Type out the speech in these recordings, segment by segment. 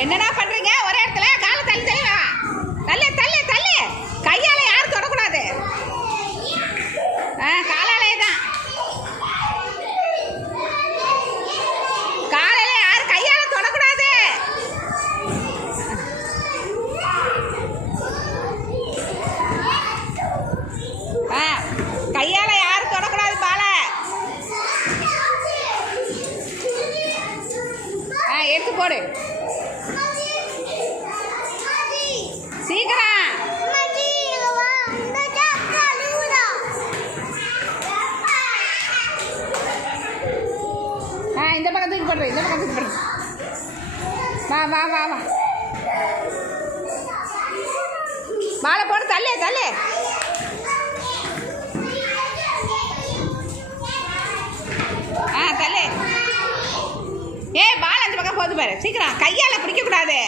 என்னடா பண்றீங்க? ஒரே இடத்துல காலை தள்ளி தள்ளி வா. தள்ளு தள்ளு தள்ளு. கையால யாரும் தொடக்கூடாது. ஆ காலாலே தான். காலையில யாரும் கையால தொடக்கூடாது. ஆ கையால யாரும் தொடக்கூடாது பாலை. ஆ எடுத்து போடு. சீக்கிரம். ஆ இந்த பக்கம் தூக்கி போடுறேன் இந்த பக்கம் தூக்கி போடுறேன் வா வா வா வா. மாலை போடு தள்ளு தள்ளு. ஆ தள்ளு. ஏய் பால் அந்த பக்கம் போகுது பாரு. சீக்கிரம். கையால் பிடிக்கக்கூடாது.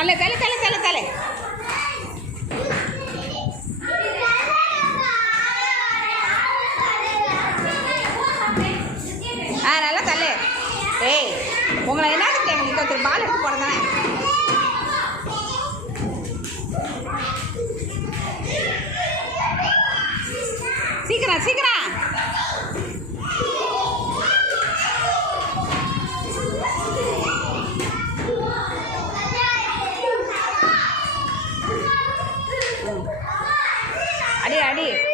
தலை தலை தலை தலை தலை. ஆ நல்லா தள்ளு. ஏய் உங்களை என்ன கேட்க நீங்கள் ஒருத்தர் பால் எடுத்து போடுறதானே சீக்கிரம் சீக்கிரம். साड़ी